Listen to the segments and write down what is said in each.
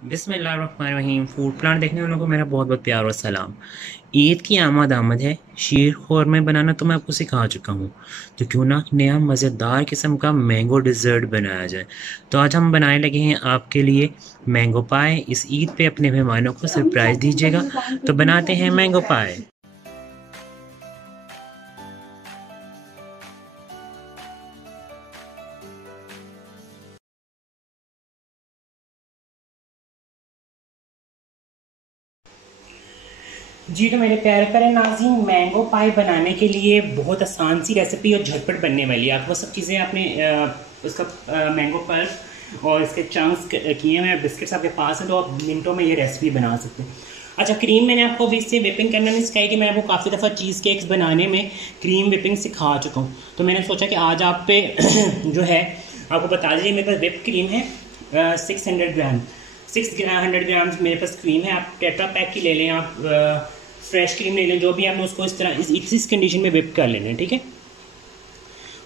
बिस्मिल्लाहिर्रहमानिर्रहीम। Food plant देखने वालों को मेरा बहुत बहुत प्यार और सलाम। ईद की आमद है। शीर खुरमे बनाना तो मैं आपको सिखा चुका हूँ, तो क्यों ना नया मज़ेदार किस्म का मैंगो डिज़र्ट बनाया जाए। तो आज हम बनाने लगे हैं आपके लिए मैंगो पाए। इस ईद पे अपने मेहमानों को सरप्राइज़ दीजिएगा, तो बनाते हैं मैंगो पाए। जी, तो मेरे प्यारे प्यारे नाज़रीन, मैंगो पाई बनाने के लिए बहुत आसान सी रेसिपी और झटपट बनने वाली है। आप वो सब चीज़ें आपने उसका मैंगो पल्प और इसके चंक्स किए हुए हैं, बिस्किट्स आपके पास हैं, तो आप मिनटों में ये रेसिपी बना सकते हैं। अच्छा, क्रीम मैंने आपको अभी इससे विपिंग करना नहीं सिखाई कि मैं आपको काफ़ी दफ़ा चीज़ केक्स बनाने में क्रीम विपिंग सिखा चुका हूँ। तो मैंने सोचा कि आज आप पे जो है आपको बता दीजिए। मेरे पास विप क्रीम है 600 ग्राम, 600 ग्राम मेरे पास क्रीम है। आप टेट्रा पैक की ले लें, आप फ्रेश क्रीम ले लें, जो भी आपने उसको इस तरह इस कंडीशन में विप कर लेना है, ठीक है।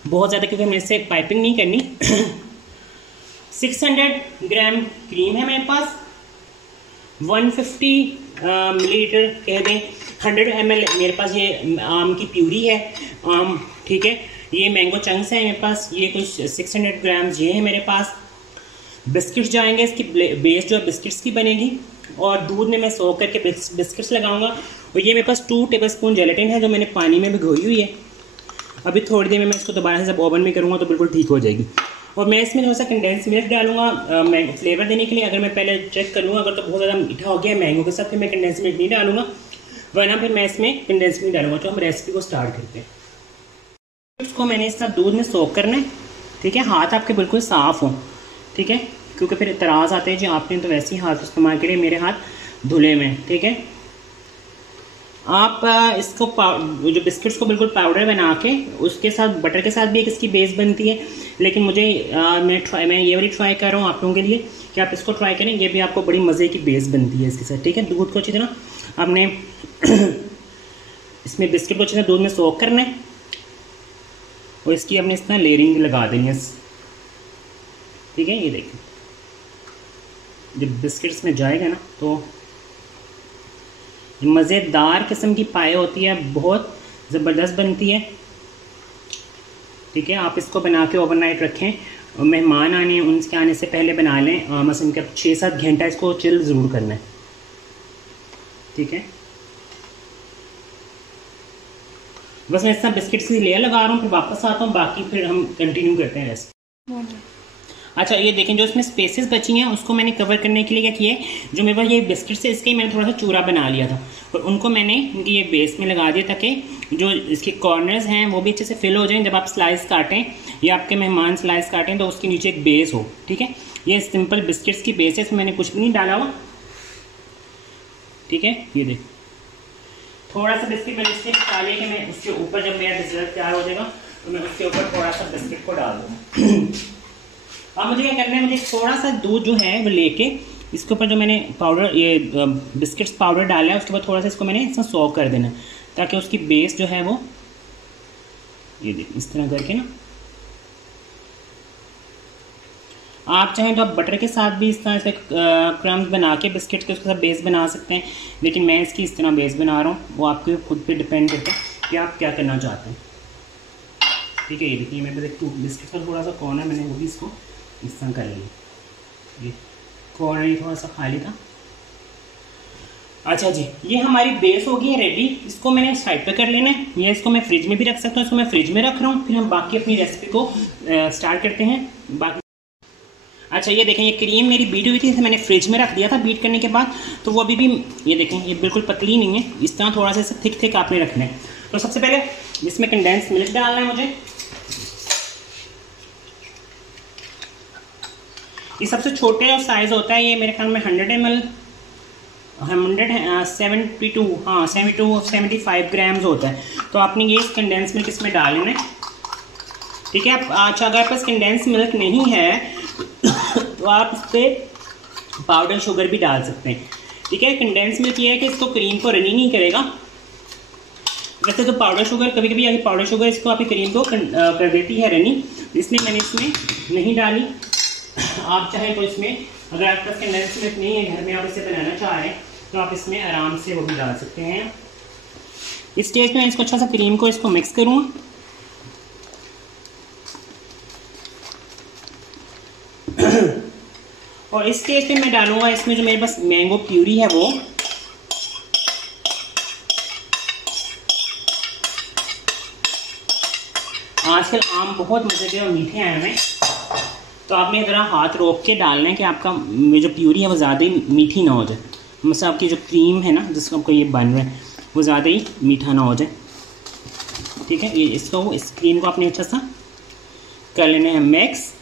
बहुत ज़्यादा, क्योंकि हमें इससे पाइपिंग नहीं करनी। 600 ग्राम क्रीम है मेरे पास, 150 मिलीलीटर कह दें, 100 ml मेरे पास ये आम की प्यूरी है, आम, ठीक है। ये मैंगो चंक्स है मेरे पास, ये कुछ 600 ग्राम ये है मेरे पास। बिस्किट्स जाएंगे, इसकी बेस जो है बिस्किट्स की बनेगी, और दूध में मैं सोख करके बिस्किट्स लगाऊंगा। और ये मेरे पास 2 टेबलस्पून जेलेटिन है, जो मैंने पानी में भिगोई हुई है। अभी थोड़ी देर में मैं इसको दोबारा से जब ओवन में करूँगा तो बिल्कुल ठीक हो जाएगी। और मैं इसमें थोड़ा सा कंडेंस मिल्क डालूंगा मैंगो फ्लेवर देने के लिए। अगर मैं पहले चेक कर लूँगा अगर तो बहुत ज़्यादा मीठा हो गया मैंगो के साथ, फिर मैं कंडेंस मिल्क नहीं डालूंगा, वरना फिर मैं इसमें कंडेंस मिल्क डालूंगा। तो हम रेसिपी को स्टार्ट करते हैं। इसको मैंने इस तरह दूध में सोख करना है, ठीक है। हाथ आपके बिल्कुल साफ़ हों, ठीक है, क्योंकि फिर इतराज़ आते हैं जी आपने तो वैसे ही हाथ इस्तेमाल करिए, मेरे हाथ धुले में, ठीक है। आप इसको जो बिस्किट्स को बिल्कुल पाउडर बना के उसके साथ बटर के साथ भी एक इसकी बेस बनती है, लेकिन मुझे मैं ये वाली ट्राई कर रहा हूँ आप लोगों के लिए कि आप इसको ट्राई करें। ये भी आपको बड़ी मज़े की बेस बनती है इसके साथ, ठीक है। दूध को अच्छी तरह आपने इसमें बिस्किट को अच्छी तरह दूध में सोख करना है, और इसकी हमने इस तरह लेयरिंग लगा देनी है, ठीक है। ये देखिए, जब बिस्किट्स में जाएगा ना तो मज़ेदार किस्म की पाए होती है, बहुत ज़बरदस्त बनती है, ठीक है। आप इसको बना के ओवरनाइट रखें, और मेहमान आने उनके आने से पहले बना लें। मसलन कि 6-7 घंटा इसको चिल ज़रूर करना है, ठीक है। बस मैं इस तरह बिस्किट्स की लेयर लगा रहा हूँ, फिर वापस आता हूँ, बाकी फिर हम कंटिन्यू करते हैं रेसिपी। अच्छा, ये देखें, जो इसमें स्पेसेस बची हैं उसको मैंने कवर करने के लिए क्या किया है, जो मेरे पास ये बिस्किट्स है इसके ही मैंने थोड़ा सा चूरा बना लिया था, और उनको मैंने इनकी ये बेस में लगा दिया ताकि जो इसके कॉर्नर्स हैं वो भी अच्छे से फिल हो जाएं। जब आप स्लाइस काटें या आपके मेहमान स्लाइस काटें तो उसके नीचे एक बेस हो, ठीक है। ये सिंपल बिस्किट्स की बेस है, इसमें मैंने कुछ भी नहीं डाला हुआ, ठीक है। ये देख, थोड़ा सा बिस्किट मैंने इससे डालिए कि मैं उसके ऊपर जब मेरा डिज़र्ट तैयार हो जाएगा तो मैं उसके ऊपर थोड़ा सा बिस्किट को डाल दूँगा। अब मुझे क्या करना है, मुझे थोड़ा सा दूध जो है वो लेके इसके ऊपर जो मैंने पाउडर ये बिस्किट्स पाउडर डाला है उसके बाद थोड़ा सा इसको मैंने इसमें सोक कर देना, ताकि उसकी बेस जो है वो ये देखिए इस तरह करके ना, आप चाहें तो आप बटर के साथ भी इस तरह से क्रम्स बना के बिस्किट के उसके साथ बेस बना सकते हैं, लेकिन मैं इसकी इस तरह बेस बना रहा हूँ। वो आपके खुद पे डिपेंड करता है कि आप क्या करना चाहते हैं, ठीक है। ये देखिए, मेरे पास एक बिस्किट का थोड़ा सा कॉर्नर मैंने वो भी इसको इस तरह कर लिया, ये कॉर्नर ही थोड़ा सा खाली था। अच्छा जी, ये हमारी बेस होगी है रेडी। इसको मैंने साइड पे कर लेना है, या इसको मैं फ्रिज में भी रख सकता हूँ, इसको मैं फ्रिज में रख रहा हूँ। फिर हम बाकी अपनी रेसिपी को स्टार्ट करते हैं बाकी। अच्छा, ये देखें, ये क्रीम मेरी बीट हुई थी, इसे मैंने फ्रिज में रख दिया था बीट करने के बाद, तो वो अभी भी ये देखें ये बिल्कुल पतली नहीं है, इस तरह थोड़ा सा इसे थिक थिक आपने रखना है। तो सबसे पहले इसमें कंडेंस मिल्क डालना है मुझे। ये सबसे छोटे जो साइज़ होता है ये मेरे ख्याल में 100 ml 75 ग्राम्स होता है। तो आपने ये कंडेंस मिल्क इसमें डाल लेना है, ठीक है। अच्छा, अगर आपके पास कंडेंस मिल्क नहीं है तो आप इस पर पाउडर शुगर भी डाल सकते हैं, ठीक है। कंडेंस मिल्क ये है कि इसको क्रीम को रनी नहीं करेगा। वैसे तो पाउडर शुगर कभी कभी अगर पाउडर शुगर इसको आपकी क्रीम को कर देती है रनी, इसलिए मैंने इसमें नहीं डाली, आप चाहें तो इसमें, अगर आपके पास कंडेंस मिल्क नहीं है घर में, आप इसे बनाना चाह रहे हैं तो आप इसमें आराम से वो भी डाल सकते हैं। इस स्टेज पे मैं इसको अच्छा सा क्रीम को इसको मिक्स करूँगा। और इस स्टेज पे मैं डालूंगा इसमें जो मेरे पास मैंगो प्यूरी है वो। आजकल आम बहुत मजे के और मीठे आए हैं, तो आपने ज़रा हाथ रोक के डालना है कि आपका जो प्यूरी है वो ज़्यादा ही मीठी ना हो जाए। मतलब आपकी जो क्रीम है ना जिसको आपको ये बन रहा है वो ज़्यादा ही मीठा ना हो जाए। ठीक है, ये इसको इस क्रीम को आपने अच्छा सा कर लेना है मिक्स।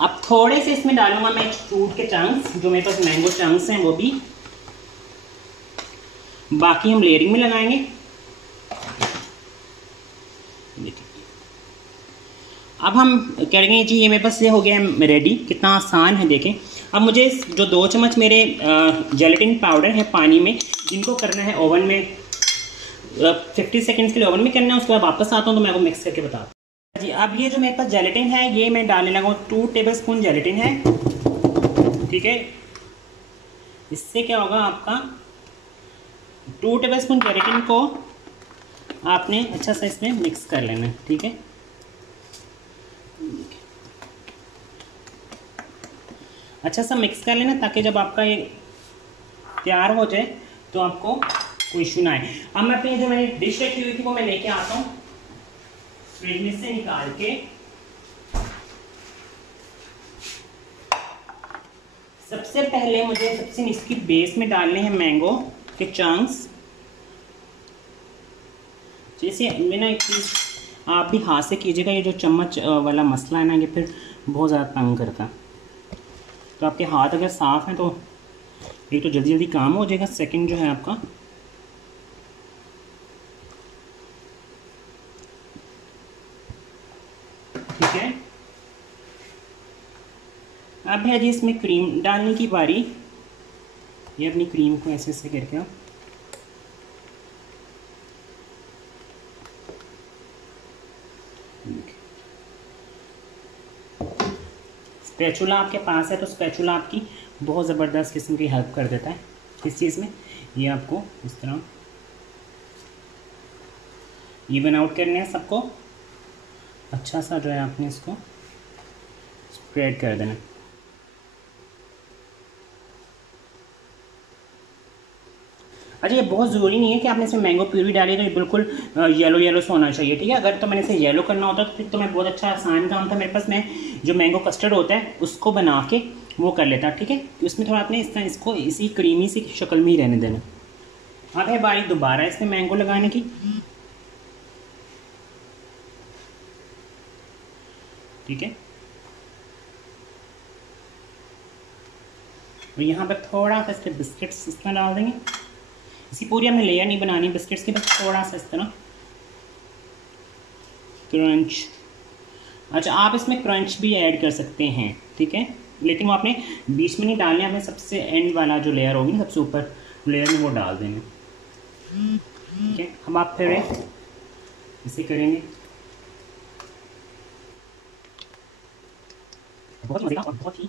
अब थोड़े से इसमें डालूंगा मैं फ्रूट के चंक्स, जो मेरे पास मैंगो चंक्स हैं वो भी, बाकी हम लेयरिंग में लगाएंगे। अब हम करेंगे जी, ये मेरे पास ये हो गया है रेडी, कितना आसान है देखें। अब मुझे जो 2 चम्मच मेरे जेलेटिन पाउडर है पानी में, इनको करना है ओवन में 50 सेकंड्स के लिए ओवन में करना है। उसके बाद वापस आता हूँ तो मैं आपको मिक्स करके बताता हूँ जी। अब ये जो मेरे पास जेलेटिन है ये मैं डालने लगा हूँ, 2 टेबलस्पून जेलेटिन है। ठीक है, इससे क्या होगा, आपका 2 टेबलस्पून जेलेटिन को आपने अच्छा सा इसमें मिक्स कर लेना है। ठीक है, अच्छा सा मिक्स कर लेना ताकि जब आपका ये तैयार हो जाए तो आपको कोई इशू ना आए। अब मैं अपनी जो मैंने डिश रखी हुई थी वो मैं लेके आता हूँ फ्रिज में से निकाल के। सबसे पहले मुझे सबसे इसकी बेस में डालने हैं मैंगो के चंक्स। जैसे मैंने एक चीज़ आप भी हाथ से कीजिएगा, ये जो चम्मच वाला मसला है ना ये फिर बहुत ज़्यादा तंग करता है। तो आपके हाथ अगर साफ़ हैं तो एक तो जल्दी जल्दी काम हो जाएगा, सेकंड जो है आपका ठीक है। अब है जी इसमें क्रीम डालने की बारी। ये अपनी क्रीम को ऐसे ऐसे करके स्पैचुला आपके पास है तो स्पैचुला आपकी बहुत ज़बरदस्त किस्म की हेल्प कर देता है इस चीज़ में। ये आपको इस तरह इवन आउट करने हैं सबको, अच्छा सा जो है आपने इसको स्प्रेड कर देना। अच्छा, ये बहुत ज़रूरी नहीं है कि आपने इसमें मैंगो प्यूरी डाली तो ये बिल्कुल येलो येलो से होना चाहिए। ठीक है, अगर तो मैंने इसे येलो करना होता तो फिर तो मैं बहुत अच्छा आसान काम था मेरे पास, मैं जो मैंगो कस्टर्ड होता है उसको बना के वो कर लेता। ठीक है, तो इसमें थोड़ा आपने इस तरह इसको इसी क्रीमी सी शक्ल में ही रहने देना। अब है बारी दोबारा इसमें मैंगो लगाने की। ठीक है, और यहाँ पर थोड़ा सा इसके बिस्किट्स इस तरह डाल देंगे। इसी पूरी हमें लेयर नहीं बनानी बिस्किट्स की, बस थोड़ा सा इस तरह क्रंच। अच्छा, आप इसमें क्रंच भी ऐड कर सकते हैं। ठीक है, लेकिन वो आपने बीच में नहीं डालने, आपने सबसे एंड वाला जो लेयर होगी ना सबसे ऊपर लेयर में वो डाल देना। ठीक है, अब आप फिर इसे करेंगे बहुत मजेदार और बहुत ही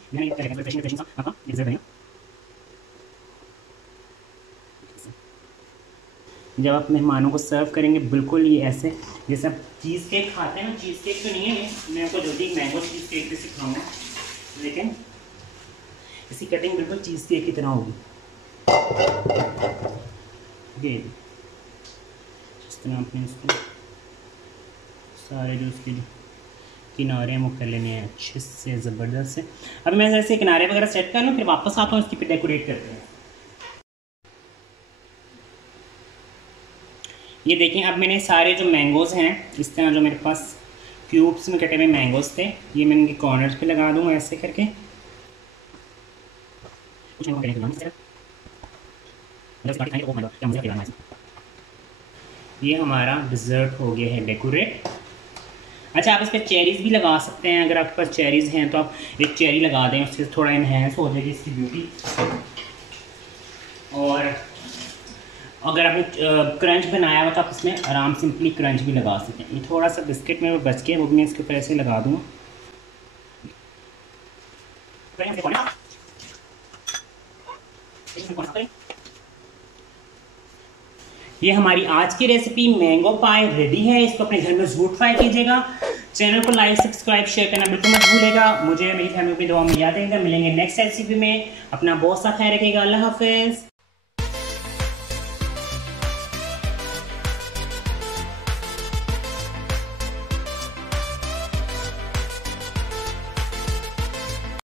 जब आप मेहमानों को सर्व करेंगे बिल्कुल ये ऐसे जैसे आप चीज़ केक खाते हैं ना। चीज़ केक तो नहीं है, मैं आपको जल्दी मैंगो चीज़ केक भी सिखाऊंगा, लेकिन इसकी कटिंग बिल्कुल चीज़ केक की तरह होगी। ये इस तरह आपने इसको सारे जो उसके किनारे हैं वो कर लेने हैं अच्छे से ज़बरदस्त से। अब मैं जैसे किनारे वगैरह सेट कर लूँ फिर वापस आता हूँ, इसकी फिर डेकोरेट करते हैं। ये देखिए, अब मैंने सारे जो मैंगोज़ हैं इस तरह जो मेरे पास क्यूब्स में कटे हुए मैंगोज़ थे ये मैं इनके कॉर्नर्स पे लगा दूंगा ऐसे करके। ये हमारा डिज़र्ट हो गया है डेकोरेट। अच्छा, आप इस पर चेरीज़ भी लगा सकते हैं, अगर आपके पास चेरीज़ हैं तो आप एक चेरी लगा दें, उससे थोड़ा इन्हेंस हो जाएगी इसकी ब्यूटी। और अगर आपने क्रंच बनाया हुआ तो आप इसमें आराम सिंपली क्रंच भी लगा सकते हैं। ये थोड़ा सा बिस्किट में बच गया, वो भी मैं इसके ऊपर ऐसे लगा दूँगा। ये हमारी आज की रेसिपी मैंगो पाई रेडी है। इसको अपने घर में ज़रूर ट्राई कीजिएगा। चैनल को लाइक सब्सक्राइब शेयर करना बिल्कुल मत भूलिएगा। मुझे मेरी फैमिली की दुआ में याद रहेगा। मिलेंगे नेक्स्ट रेसिपी में। अपना बहुत सा ख्याल रखिएगा। अल्लाह हाफिज़।